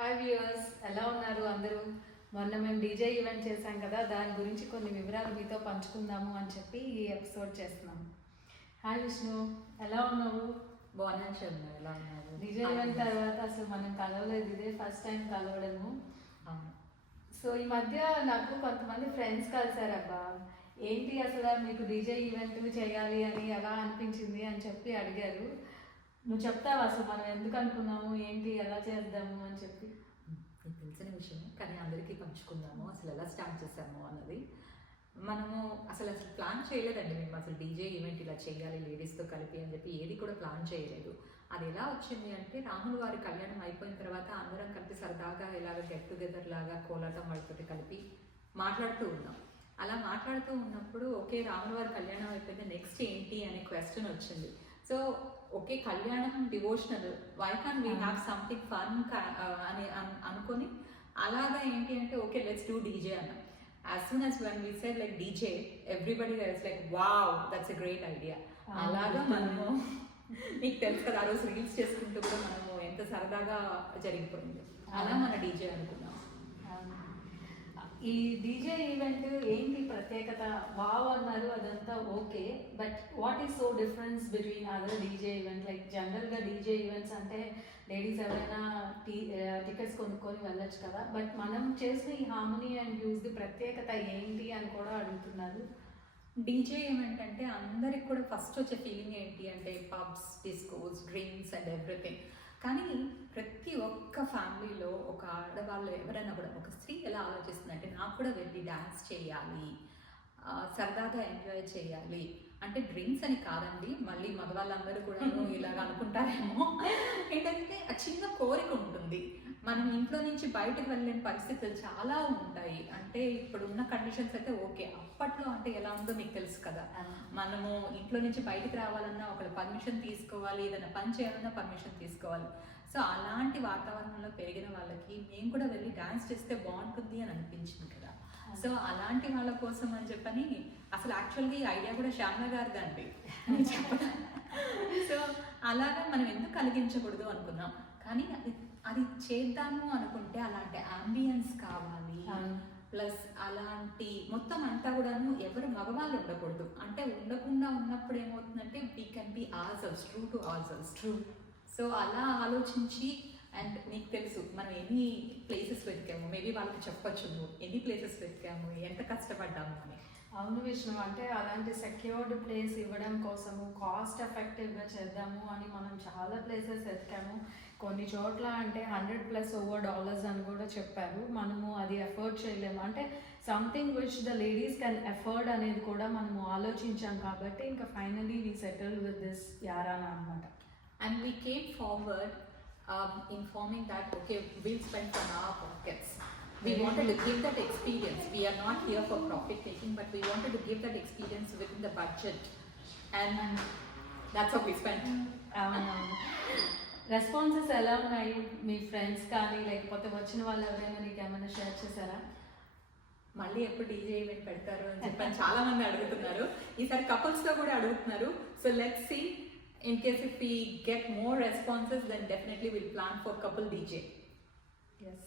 Hi viewers, ఎలా ఉన్నారు అందరూ? మొన్న మేము డీజే ఈవెంట్ చేశాం కదా, దాని గురించి కొన్ని వివరాలు మీతో పంచుకుందాము అని చెప్పి ఈ ఎపిసోడ్ చేస్తున్నాము. హాయ్ విష్ణు, ఎలా ఉన్నావు? బాగున్నాను శర్మ, ఎలా ఉన్నారు? డీజే ఈవెంట్ తర్వాత అసలు మనం కలవలేదు, ఇదే ఫస్ట్ టైం కలవడము. సో ఈ మధ్య నాకు కొంతమంది ఫ్రెండ్స్ కలిసారబ్బా, ఏంటి అసలు మీకు డీజే ఈవెంట్ చేయాలి అని ఎలా అనిపించింది అని చెప్పి అడిగారు. నువ్వు చెప్తావా అసలు మనం ఎందుకు అనుకున్నాము, ఏంటి, ఎలా చేద్దాము అని చెప్పి? నీకు తెలిసిన విషయమే, కానీ అందరికీ పంచుకుందాము అసలు ఎలా స్టార్ట్ చేసాము అన్నది. మనము అసలు ప్లాన్ చేయలేదండి. మేము అసలు డీజే ఈవెంట్ ఇలా చేయాలి లేడీస్తో కలిపి అని చెప్పి ఏది కూడా ప్లాన్ చేయలేదు. అది ఎలా వచ్చింది అంటే, రాముల వారి కళ్యాణం అయిపోయిన తర్వాత అందరం కలిపి సరదాగా ఇలాగ గెట్ టుగెదర్ లాగా కోలాటం వాళ్ళతో కలిపి మాట్లాడుతూ ఉన్నాం. అలా మాట్లాడుతూ ఉన్నప్పుడు ఓకే, రాముల వారి కళ్యాణం అయిపోయింది, నెక్స్ట్ ఏంటి అనే క్వశ్చన్ వచ్చింది. సో ఓకే, కళ్యాణం devotional, why can we have something fun అని అనుకొని అలాగా ఏంటి అంటే ఓకే లెట్స్ డూ డీజే అన్న. As soon as when we said like DJ, everybody is like wow, that's a great idea. అలాగా మనము నీకు తెలుసు కదా, ఆ రోజు రీల్స్ చేసుకుంటూ కూడా మనము ఎంత సరదాగా జరిగిపోయింది. అలా మన డీజే అనుకున్నాం. ఈ డీజే ఈవెంట్ ఏంటి ప్రత్యేకత? వావ్ అన్నారు, అదంతా okay, but what is so difference between other DJ event? Like జనరల్గా డీజే ఈవెంట్స్ అంటే లేడీస్ ఎవరైనా టికెట్స్ కొనుక్కొని వెళ్ళొచ్చు కదా, బట్ మనం చేసిన ఈ హార్మనీ అండ్ వ్యూస్ది ప్రత్యేకత ఏంటి అని కూడా అడుగుతున్నారు. డీజే ఈవెంట్ అంటే అందరికి కూడా ఫస్ట్ వచ్చే ఫీలింగ్ ఏంటి అంటే pubs, discos, drinks and everything. కానీ ప్రతి ఒక్క ఫ్యామిలీలో ఒక ఆడవాళ్ళు ఎవరైనా కూడా, ఒక స్త్రీ ఎలా ఆలోచిస్తుందంటే నాకు కూడా వెళ్ళి డ్యాన్స్ చేయాలి, సరదాగా ఎంజాయ్ చేయాలి. అంటే డ్రింక్స్ అని కాదండి, మళ్ళీ మగవాళ్ళందరూ కూడా ఇలాగ అనుకుంటారేమో. ఏంటంటే ఆ చిన్న కోరిక ఉంటుంది. మనం ఇంట్లో నుంచి బయటకు వెళ్ళలేని పరిస్థితులు చాలా ఉంటాయి. అంటే ఇప్పుడు ఉన్న కండిషన్స్ అయితే ఓకే, అప్పట్లో అంటే ఎలా ఉందో మీకు తెలుసు కదా. మనము ఇంట్లో నుంచి బయటకు రావాలన్నా ఒకళ్ళు పర్మిషన్ తీసుకోవాలి, ఏదైనా పని చేయాలన్నా పర్మిషన్ తీసుకోవాలి. సో అలాంటి వాతావరణంలో పెరిగిన వాళ్ళకి మేము కూడా వెళ్ళి డ్యాన్స్ చేస్తే బాగుంటుంది అని అనిపించింది కదా. సో అలాంటి వాళ్ళ కోసం అని చెప్పని అసలు యాక్చువల్గా ఈ ఐడియా కూడా శ్యామల గారిదండి. సో అలాగా మనం ఎందుకు కలిగించకూడదు అనుకున్నాం. కానీ అది చేద్దాము అనుకుంటే అలాంటి అంబియన్స్ కావాలి, ప్లస్ అలాంటి మొత్తం అంతా కూడాను ఎవరు మగవాళ్ళు ఉండకూడదు. అంటే ఉండకుండా ఉన్నప్పుడు ఏమవుతుందంటే we can be ourselves, true to ourselves. True. So అలా ఆలోచించి, అండ్ నీకు తెలుసు మనం ఎన్ని ప్లేసెస్ వెతికాము, మేబీ వాళ్ళకి చెప్పొచ్చు నువ్వు ఎన్ని ప్లేసెస్ వెతికాము, ఎంత కష్టపడ్డాము అని. అవును విష్ణు, అంటే అలాంటి సెక్యూర్డ్ ప్లేస్ ఇవ్వడం కోసము కాస్ట్ ఎఫెక్టివ్గా చేద్దాము అని మనం చాలా ప్లేసెస్ వెతికాము. కొన్ని చోట్ల అంటే $100+ అని కూడా చెప్పారు. మనము అది ఎఫర్డ్ చేయలేము. అంటే something which the ladies can afford అనేది కూడా మనము ఆలోచించాం కాబట్టి ఇంకా finally we settle with this యారానా అనమాట. And we came forward informing that okay, we'll spend from our pockets. We wanted to give that experience. We are not here for profit taking, but we wanted to give that experience within the budget, and that's how we spent. Responses ఎలా ఉన్నాయి? మీ friends కానీ లేకపోతే వచ్చిన వాళ్ళు ఎవరైనా నీకు ఏమైనా share చేశారా? మళ్ళీ ఎప్పుడు డీజే ఈవెంట్ పెడతారు అని చెప్పని చాలా మంది అడుగుతున్నారు. ఈసారి కపుల్స్తో కూడా అడుగుతున్నారు. So let's see. In case if we get more responses, then definitely we'll plan for couple DJ. Yes.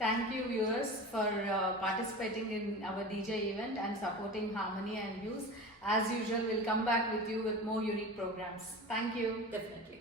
Thank you viewers for participating in our DJ event and supporting Harmony and Views. As usual, we'll come back with you with more unique programs. Thank you. Definitely.